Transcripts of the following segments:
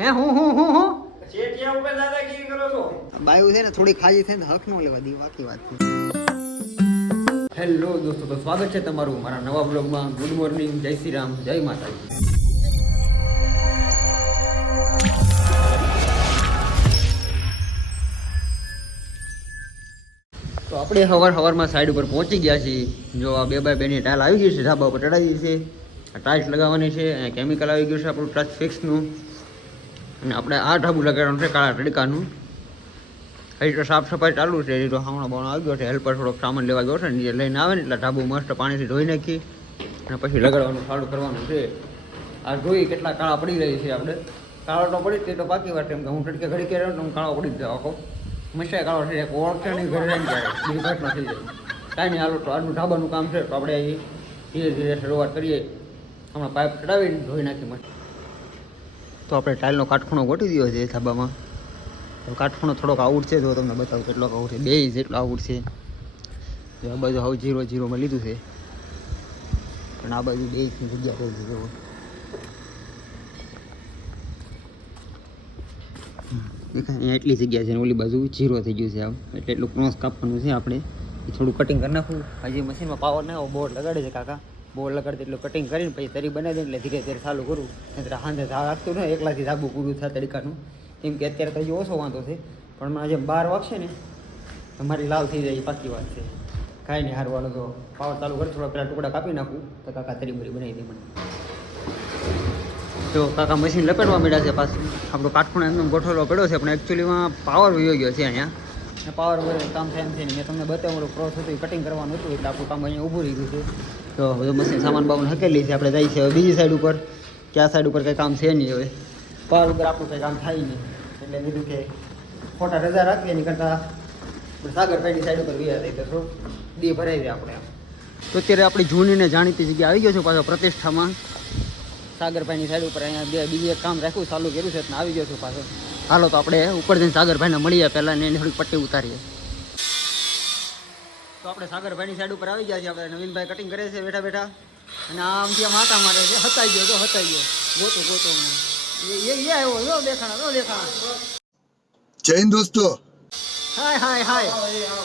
હે હું શેઠિયા ઉપર દાદાગીરી કરો છો. બાયું છે ને થોડી ખાજી થઈ ને હક ન લેવા દી બાકી વાત છે. હેલો દોસ્તો, તો સ્વાગત છે તમારું મારા નવા બ્લોગમાં. ગુડ મોર્નિંગ, જય શ્રી રામ, જય માતાજી. તો આપણે સવારમાં સાઈડ ઉપર પહોંચી ગયા છીએ. જો આ 2x2 ની ટાઇલ આવી ગઈ છે, ધાબા ઉપર ચડાવી દીધી છે. ટાઇલ્સ લગાવવાની છે, અહીંયા કેમિકલ આવી ગયું છે આપણું ટચ ફિક્સનું. અને આપણે આ ઢાબુ લગાડવાનું છે કાળા તડકાનું. હજી તો સાફ સફાઈ ચાલુ છે. હજી તો હમણાં બાવણો આવી ગયો છે, હેલ્પર થોડોક સામાન લેવા ગયો છે ને, જે લઈને આવે ને એટલે ઢાબુ મસ્ત પાણીથી ધોઈ નાખી અને પછી લગાડવાનું ચાલુ કરવાનું છે. આ જોઈ કેટલા કાળા પડી રહી છે. આપણે કાળો તો પડી તે તો બાકી વાત, એમ કે હું તડકે ઘડી કે રહ્યો તો હું કાળો પડી જ જાઉં આખો. મસ્યા કાળો થઈ જાય, ઓળખે નહીં ઘરે રહીને જાય, બીજી ઘટના થઈ જાય. કાંઈ નહીં, હાલો તો આજનું ઢાબાનું કામ છે તો આપણે અહીં ધીરે ધીરે શરૂઆત કરીએ. હમણાં પાઇપ ચડાવીને ધોઈ નાખી મસ્ત. તો આપણે ટાઇલનો કાટખૂણો ગોઠવી દીધો છે ધાબામાં. કાટખૂણો થોડોક આઉટ છે, જો તમને બતાવું કેટલોક આઉટ છે. 2 જેટલો આઉટ છે. આ બાજુ હવે 0-0માં લીધું છે, પણ આ બાજુ 2 જગ્યા થઈ છે. અહીંયા એટલી જગ્યા છે ને ઓલી બાજુ 0 થઈ ગયું છે. આમ એટલે એટલું ક્રોસ કાપવાનું છે આપણે. એ થોડું કટિંગ કરી નાખવું. હજી મશીનમાં પાવર ના હોય, બોર્ડ લગાડે છે કાકા. બોર્ડ લગાડે એટલું કટિંગ કરીને પછી તરી બનાવી દે એટલે ધીરે ધીરે ચાલુ કરું. એટલે સાંજે રાખતું ને એકલાથી ધાબુ પૂરું થાય તડકાનું. કેમ કે અત્યારે તો હજી ઓછો વાંધો છે, પણ આજે 12 વાગશે ને મારી લાલ થઈ જાય, પાકી વાત છે. કાંઈ નહીં, હારવાનું તો પાવર ચાલુ કરી થોડા પેલા ટુકડા કાપી નાખું તો કાકા તરી બરી બનાવી દે મને. તો કાકા મશીન લપેટવા મળ્યા છે. પાછું આપણો કાટખૂણો એમને ગોઠવેલો પડ્યો છે, પણ એકચ્યુઅલીમાં પાવર વયો ગયો છે અહીંયા. પાવર વયો કામ થાય એમ છે ને, મેં તમને બતાવ્યું ક્રોસ હતું એ કટિંગ કરવાનું હતું એટલે આપણું કામ અહીંયા ઊભું રહી ગયું છે. તો બધું મશીન સામાન બામાન હકેલી છે. આપણે જઈએ છીએ હવે બીજી સાઈડ ઉપર, કે આ સાઈડ ઉપર કંઈ કામ છે નહીં. હવે પાવર ઉપર આપણું કંઈ કામ થાય નહીં એટલે કીધું કે ખોટા રજા રાખીએ એની કરતાં સાગરભાઈની સાઈડ ઉપર ગયા થાય તો થોડું દી ભરાઈ જાય આપણે. તો અત્યારે આપણી જૂની ને જાણીતી જગ્યા આવી ગયો છું પાછો પ્રતિષ્ઠામાં. સાગરભાઈની સાઈડ ઉપર અહીંયા બીજું એક કામ રાખ્યું ચાલુ કર્યું છે, આવી ગયો છું પાછો. હાલો તો આપણે ઉપર જઈને સાગરભાઈને મળીએ પહેલાં ને એની થોડીક પટ્ટી ઉતારીએ. તો આપણે સાગરભાઈની સાઈડ ઉપર આવી ગયા છીએ. આપણે નવીનભાઈ કટિંગ કરે છે બેઠા બેઠા, અને આમથી આમ આટા મારે છે. હતાઈ ગયો ગોતો એ આવ્યો જો દેખાણા. જય હિન્દ દોસ્તો. હાય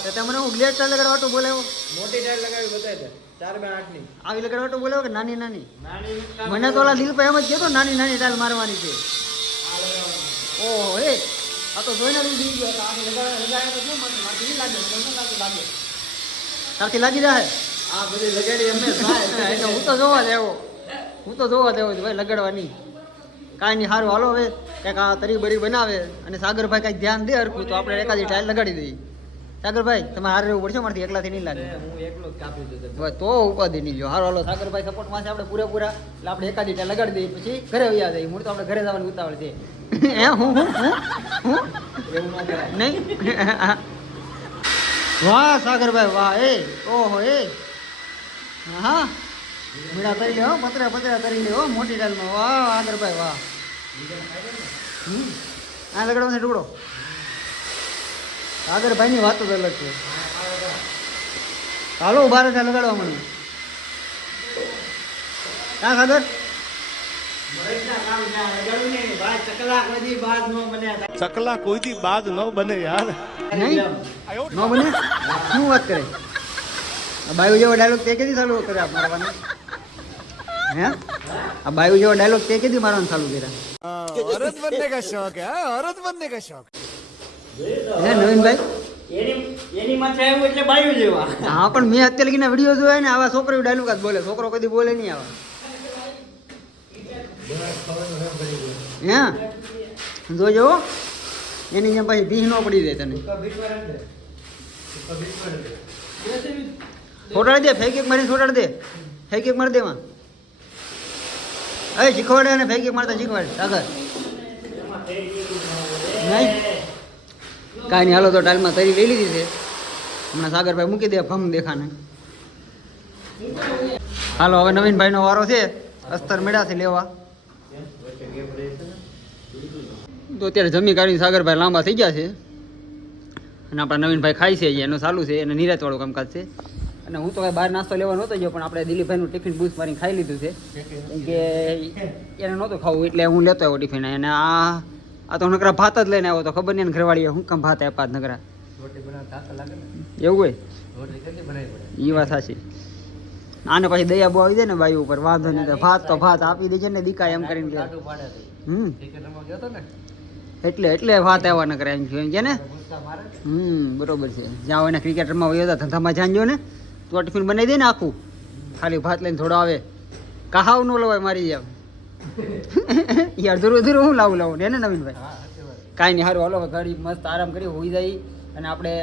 તો તમને હું ગ્લેડ ટાઈલ લગાડવાટું બોલાવ્યો. મોટી ટાઈલ લગાવી બતાવી 4x8 ની આવી લગાડવાટું બોલાવ્યો કે નાની મને તો ઓલા દિલ પર એમ જ કહેતો નાની ટાઈલ મારવાની છે. ઓહો એ આ તો જોઈને દીધી ગયો. લગાડ્યા તો શું મારથી લાગે તારથી લાગી જાય. આ બધી લગાડી એમને એટલે હું તો જોવા દેવો ભાઈ લગાડવાની. કાંઈ નહીં, સારું હાલો હવે કંઈક આ તરી બરી બનાવે અને સાગરભાઈ કાંઈક ધ્યાન દે હરખું તો આપણે એકાદી ટાઈલ લગાડી દઈએ. સાગરભાઈ તમારે હારે રહેવું પડશે, મારથી એકલાથી નહીં લાગે. હું એકલો જ કાપી દીધો તો ઉપાધિ નહીં જો. હારો હાલો સાગરભાઈ સપોર્ટમાં છે આપણે પૂરેપૂરા. એટલે આપણે એકાદી ટાઈલ લગાડી દઈએ પછી ઘરે વ્યા જઈએ. મૂળ તો આપણે ઘરે જવાની ઉતાવળ છે. હું એવું ન કરાય નહીં. વાહ સાગરભાઈ વાહ. ઓહો હા મીડા કરી લે હો, પતરા કરી લે હો મોટી ટાઈલમાં. વાહ સાગરભાઈ વાહ. આ લગાડવાનો ટુકડો સાગરભાઈની વાત જ અલગ છે. હાલો ઉભા રહે લગાડવા મને. હા સાગર ચકલા કોઈથી બાદ ન બને યાર. નહીં ન બને શું વાત કરે. બાયુ જેવો ડાયલોગ તે કેદી ચાલુ કર્યા મારવાનો? હે આ બાયુ જેવો ડાયલોગ તે કેદી મારવાનું ચાલુ કર્યા? औरत बनने का शौक है, औरत बनने का शौक. હે નવીનભાઈ એની માથે આવ્યું એટલે બાયું જેવા. હા પણ મેં અત્યારે લગીના વિડીયો જોયા ને આવા છોકરો ડાયલોગ જ બોલે. છોકરો કદી બોલે નહીં આવા. હે જોજો એની જેમ પછી ભીહ ન પડી જાય તને. છોટાડી દે, ફેક એક મારીને છોટાડી દે. ફેક એક મારી દેવા. શીખવાડે અને ફેક એક મારતા શીખવાડે સાગર. નહીં કાંઈ નહીં, હાલો તો ટાઈલમાં તરી લઈ લીધી છે. હમણાં સાગરભાઈ મૂકી દે ભમ દેખાને. હાલો હવે નવીનભાઈનો વારો છે. અસ્તર મેળા છે લેવા. તો અત્યારે જમી કાઢીને સાગરભાઈ લાંબા થઈ ગયા છે અને આપણા નવીનભાઈ ખાય છે. એનું ચાલુ છે, એને નિરાતવાળું કામકાજ છે. અને અને હું તો કાંઈ બહાર નાસ્તો લેવા નહોતો ગયો, પણ આપણે દિલીપભાઈનું ટિફિન બૂસ્ટ મારીને ખાઈ લીધું છે, કેમ કે એને નહોતું ખાવું એટલે હું લેતો આવ્યો ટિફિન. અને આ તો નકરા ભાત જ લઈને આવ્યો તો ખબર નહીં ઘરવાળીએ શું કામ ભાત આપ્યા જ નકરા. એવું હોય એ વાત સાચી. આને પછી દયા બહુ આવી જાય ને બાઈ ઉપર, વાંધો નહીં, તો ભાત તો ભાત આપી દેજે ને દીકા એમ કરીને કે એટલે વાત આવવા ન કરે એમ કે ને. બરોબર છે. જ્યાં એને ક્રિકેટરમાં વયો હતા ધંધામાં જાણજો ને, તો ટિફિન બનાવી દે ને આખું, ખાલી ભાત લઈને થોડો આવે, કહાવ ન લવાય મારી જેમ. યાર ધીરું હું લાવું ને નવીનભાઈ. કાંઈ નહીં, સારું હાલો ઘડી મસ્ત આરામ કરી હોઈ જાય. અને આપણે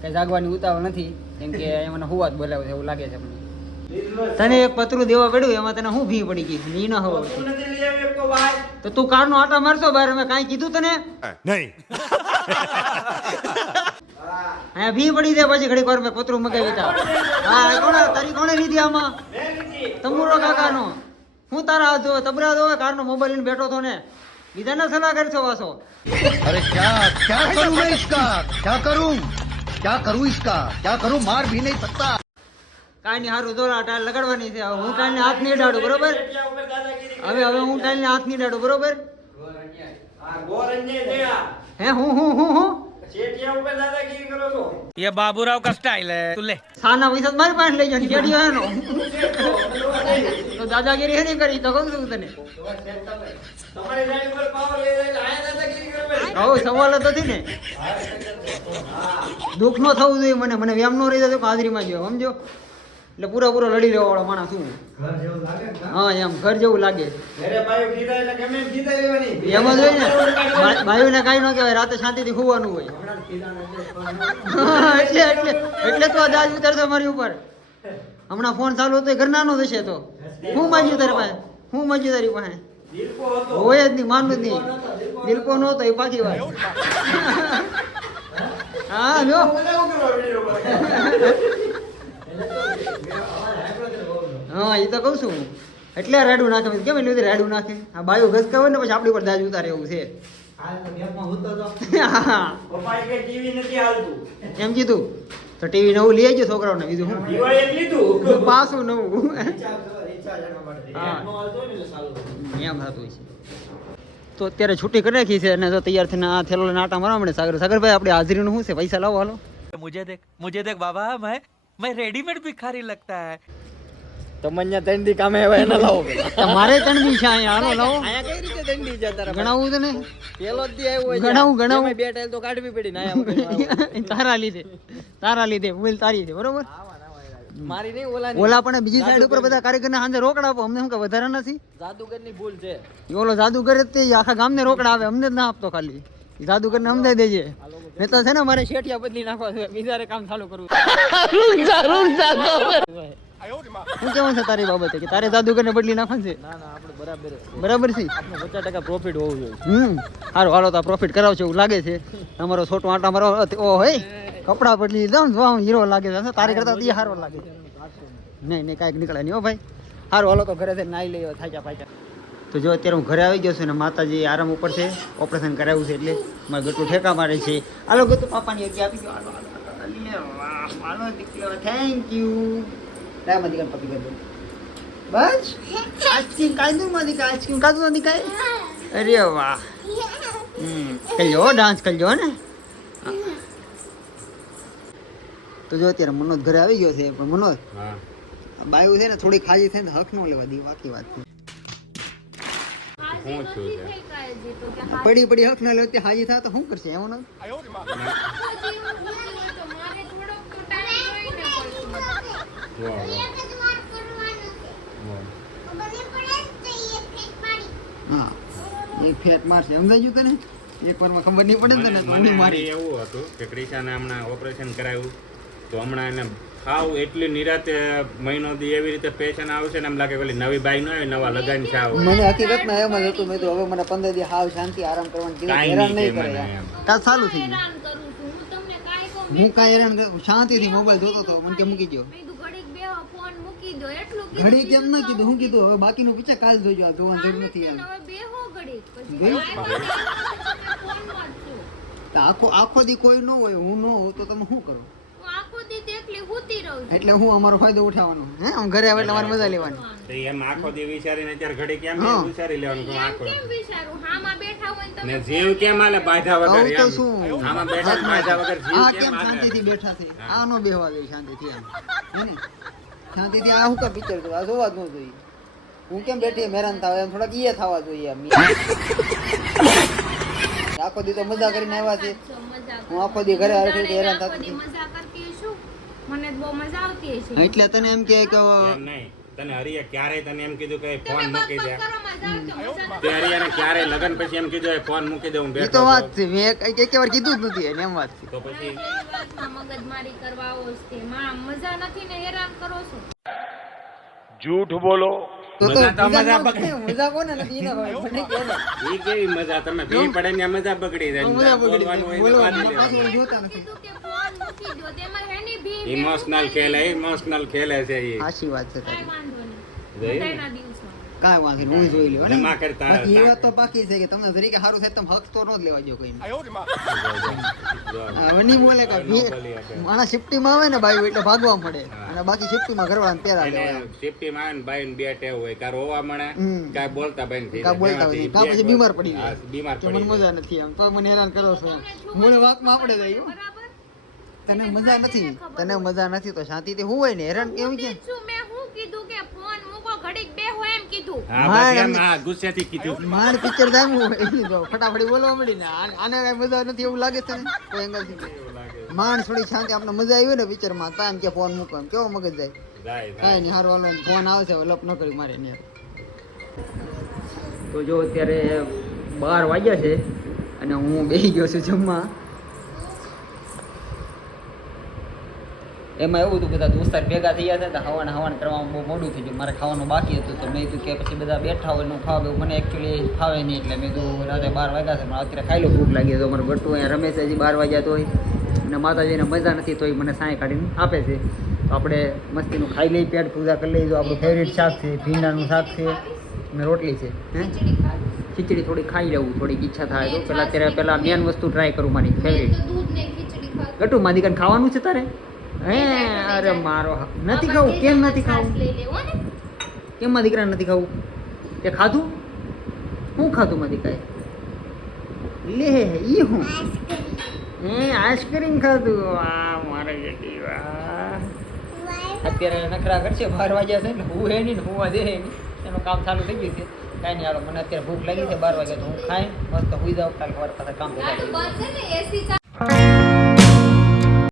કંઈ જાગવાની ઉતાવળ નથી, કેમ કે મને હુવા જ બોલાવે છે એવું લાગે છે મને. તને એક પતરું દેવા પડ્યું, એમાં તને શું ભી પડી ગઈ ની ના ખબર. તો તું કારનો આટા મારશો બહાર, અમે કાંઈ કીધું તને નહીં? હા ભી પડી દે પછી ઘડીક વાર મેં પતરું મગાવી તા. હા તારી કોણે લીધી આમાં? તમુરો કાકાનો. હું તારા હાથ ધોવે તબરા ધોવે, કારનો મોબાઈલ લઈને બેઠો તો ને, બીજાને સલાહ કરશો વાસો. अरे क्या करूं मैं इसका, क्या करूं इसका, क्या करूं, मार भी नहीं सकता. કાંઈ નહીં, સારું દોરા ટાઈલ લગાડવાની છે. હું ટાઈલને હાથ નહીં ડાડું, બરોબર? હવે હું ટાઈલને હાથ નહીં ડાડું, બરોબર? હે હું ये बाबूराव का स्टाइल है, तू ले સાના પૈસા તો મારી પાસે લઈ જાવ, કેડીઓ એનો તો દાદાગીરી હે નહીં કરી તો કહું છું તને. કહું સવાલ જ નથી ને, દુઃખ નો થવું જોઈએ મને વેમ નો રહી જતો હાજરીમાં ગયો, સમજો? એટલે પૂરો લડી રહ્યો વાળો માણસ છું. હા એમ ઘર જેવું લાગે એમ જ હોય ને. ભાઈઓને કાંઈ ન કહેવાય, રાતે શાંતિથી ખોવાનું હોય. એટલે તો દાજ ઉતરશે મારી ઉપર. હમણાં ફોન ચાલુ હતો ઘરના નો થશે તો હું માજ્યું તારી પાસે, તારી પાસે હોય જ નહીં, માનવું જ નહીં. દિલકો નહોતો એ પાકી વાત. હા જો હા એ તો કઉ છું, એટલે રાડું નાખે. કેમ એટલે રાડું નાખે? આ બાયો ઘસ હોય ને પછી આપણી પર દાજ ઉતારે એવું છે. એમ કીધું તો ટીવી નવું લઈ આવજો છોકરાઓને, બીજું શું પાછું નવું એમ થતું હોય છે. તો અત્યારે છૂટી કરી રાખી છે અને જો તૈયાર થઈને આ થેલો લઈને આટા મારવા મળે. સાગરભાઈ આપણે હાજરીનું શું છે? પૈસા લાવો હાલો. मुझे देख बाबा, मैं रेडीमेड भिखारी लगता है. તમને દંડી કામે આવે એને લાવો પેલા. મારે તણબી છે અહીંયા, હાલો લાવો. આયા કઈ રીતે દંડી છે તારા? ગણાવું તને પેલો જ દી આવ્યો હોય. ગણાવું. બે ટાઈલ તો કાઢવી પડી ને આયા તારા લીધે ભૂલ તારી છે, બરોબર? મારી નહીં ઓલાની. ઓલા પણ બીજી સાઈડ ઉપર બધા કારીગરને હાંજે રોકડા આપો, અમને શું કે વધારે નથી? જાદુગરની ભૂલ છે. ઓલો જાદુગર જ તે આખા ગામને રોકડા આવે, અમને જ ના આપતો. ખાલી જાદુગરને સમજાઈ દેજે. મેં તો છે ને મારે શેઠિયા બદલી નાખવા છે, બીજારે કામ ચાલુ કરવું. શું કેવું છે તારી બાબતે કે તારે જાદુગરને બદલી નાખવાનું છે? ના આપણે બરાબર છે. 50% પ્રોફિટ હોવું જોઈએ. સારું હાલો તો પ્રોફિટ કરાવશે એવું લાગે છે. તમારો છોટો આટા મારો ઓ હોય કપડા બદલી લીધા, હીરો લાગે છે. તારી કરતા તે સારો લાગે છે. નહીં કાંઈક નીકળે નહીં હો ભાઈ. સારું હાલો તો ઘરે જઈને નાઈ લઈએ થાક્યા પાક્યા. તો જો અત્યારે હું ઘરે આવી ગયો છું ને માતાજી આરામ ઉપર છે, ઓપરેશન કરાવ્યું છે એટલે મારે ગટું ઠેકા મારે છે. હાલો ગતું પાપાની અગી આપી દો. હાલો દીકરો, થેન્ક યુ. લાવમાં દીકરા પપી કરી દો બસ. આઈસ્ક્રીમ કાઢું માંથી આઈસ્ક્રીમ કાઢું નથી કાંઈ. અરે વાહ, કરજો ડાન્સ કરજો ને. તો જો અત્યારે મનોજ ઘરે આવી ગયો છે, પણ મનોજ બાયું છે ને થોડી ખાજી થાય ને હક ન લેવા દી, બાકી વાત છે. પડી હક ના લે તે હાજી થાય તો શું કરશે? એવું ન હા એક ફેટ મારશે, સમજાઈ ગયું તને? એક વારમાં ખબર નહીં પડે ને તને મારી. એવું હતું કે ક્રિશાને હમણાં ઓપરેશન કરાવ્યું તો હમણાં એને ખાવ એટલી નિરાતે મહિનો દી એવી રીતે પેશન આવશે ને એમ લાગે ઓલી નવી બાઈ ન આવે નવા લગન છે. મને હકીકતમાં એમ જ હતું. મેં તો હવે મને 15 દી હાવ શાંતિ આરામ કરવાની કીધું, હેરાન નહીં કરે યાર. તાર ચાલુ થઈ ગયું. હું કાંઈ હેરાન શાંતિથી મોબાઈલ જોતો હતો, મને કે મૂકી દો ઘડી કેમ ના કીધું? હું કીધું હવે બાકીનું પૂછે કાલ જોજો, આ જોવાની જરૂર નથી યાર. આખો દી કોઈ ન હોય, હું ન હોઉં તો તમે શું કરો? જોતી રહું છું. એટલે હું અમારો ફાયદો ઉઠાવવાનો હે હું ઘરે આવે એટલે અમારે મજા લેવાની તો એમ આખો દી વિચારીને અત્યારે ઘડી કેમ હા. વિચારી લેવાનું કે એમ આખો કેમ વિચારું? હામાં બેઠા હોય ને ને તમે જીવ કેમ હાલે બાધા વગર કહું તો એમ? શું આમાં બેઠા ને બાધા વગર જીવ આ કેમ કેમ હાલે? શાંતિથી બેઠા છે આ નો બેહવા દે શાંતિથી આમ હે ને શાંતિથી આ હું કેમ પિક્ચર જોવા આ જોવા જ ન જોઈએ હું કેમ બેઠી હેરાન થાવ એમ થોડાક ઈએ થવા જોઈએ એમ આખો દી તો મજા કરીને આવ્યા છે જો મજા હું આખો દી ઘરે હરખી હેરાન આખો થતી દી મજા કરતી છું. મને તો બહુ મજા આવતી હશે. હતી એટલે તને એમ કે એમ નહીં તને હરિએ ક્યારે તને એમ કીધું કે ફોન તમે મૂકી દે બક કરો મજા આવતી મજા તે હરિયાને ક્યારે લગન પછી એમ કીધું ફોન મૂકી દે હું એ બેઠો તો વાત છું. છે મેં એક વાર કીધું જ નથી એને એમ વાત છે તો પછી મગજમારી કરવા આવો જ તે. મજા નથી ને હેરાન કરો છો. તો મજા તો મજા મજા બગડી. મજા કોને નથી એને હોય મને કે ને ઈ કેવી મજા તમે ભી પડે ને મજા બગડી જાય મજા બગડી બોલવાનું હોય તો બોલવાનું વાત પાછું લેવાની. જોતા નથી કીધું કે ફોન મૂકી દો તેમાં હેની ભી ઇમોશનલ ખેલે ઇમોશનલ ખેલે છે ઈ સાચી વાત છે કાંઈ તારી વાંધો નહીં. જોયું? બધાયના દિવસો. કાંઈ વાંધો નહીં હું જોઈ લેવા જમા કરતા બાકી એ વાત તો બાકી છે કે તમને જરીકે સારું થાય તમે હક તો ન જ લેવા જો કોઈ વની બોલે કે માણસ શિફ્ટીમાં આવે ને બાયું એટલે ભાગવા મળે અને બાકી શિફ્ટીમાં ઘરવાળાને પહેરા લેવા એમ. સેફ્ટી માં બાઈ બે ટેવ હોય કા રોવા મળે હમ. કા બોલતા બંધ થઈ કા જાય. બોલતા હોય કા પછી બીમાર પડી હા, જાય બીમાર તો મને પડી મજા નથી એમ તો મને હેરાન કરો છો મને વાતમાં આપણે જાય હો. બરાબર? તને મજા નથી તને મજા નથી તો શાંતિથી હું હોય ને હેરાન કેવું છે શું મેં હું કીધું કે ફોન મૂકો ઘડીક બેહો એમ કીધું. હા માર બસ એમ એમને- હા ગુસ્સેથી કીધું માંડ પિક્ચર થાય તો ફટાફટ બોલવા મળી ને આને કઈ મજા નથી એવું લાગે છે ને કોઈ એંગલથી માંડ થોડી શાંતિ આપણે મજા આવી ને પિક્ચરમાં તો એમ કે ફોન મૂકો એમ કેવો મગજ જાય જાય કાંઈ નહીં હારું હાલો ફોન આવે છે લપ ન કરી મારે ને તો જો અત્યારે 12 વાગ્યા છે અને હું બેસી ગયો છું જમવા એમાં એવું હતું બધા દોસ્તાર ભેગા થયા હતા તો હવાન કરવામાં બહુ મોડું થઈ ગયું મારે ખાવાનું બાકી હતું તો મેં કીધું કે પછી બધા બેઠા હોય નું ખાવા મને એકચ્યુઅલી ફાવે નહીં એટલે મેં કીધું રાતે 12 વાગ્યા છે પણ અત્યારે ખાઈ લો ભૂખ લાગી તો મારું ગટું અહીંયા રમે છે હજી 12 વાગ્યા તો હોય અને માતાજીને મજા નથી તોય મને સાંય કાઢીને આપે છે તો આપણે મસ્તીનું ખાઈ લઈ પેટ પૂજા કરી લઈ જો આપણું ફેવરેટ શાક છે ભીંડાનું શાક છે અને રોટલી છે હે ખીચડી થોડી ખાઈ લેવું થોડીક ઈચ્છા થાય તો પહેલાં મેન વસ્તુ ટ્રાય કરું મારી ફેવરેટ દૂધ ને ખીચડી ખાધું. ગટુ મારી દીકરાને ખાવાનું છે તારે હે અરે મારો હક. નથી ખાવું કેમ નથી ખાવું લઈ લેવો ને. કેમ મારા દીકરાને નથી ખાવું તે ખાધું હું ખાધું મારી દીકરાએ લે ઈ હું હે આઈસ્ક્રીમ ખાધું વાહ મારે બેટી વાહ અત્યારે નખરા કરશે 12 વાગ્યા છે ને હું હે નહીં ને હું દે નહીં એનું કામ ચાલુ થઈ ગયું છે કાંઈ નહીં હાલો મને અત્યારે ભૂખ લાગી છે 12 વાગ્યા તો હું ખાઈ મસ્ત હુઈ જાઉં કાલ સવારે પાછા કામ આ તો બધા બંધ છે ને એસી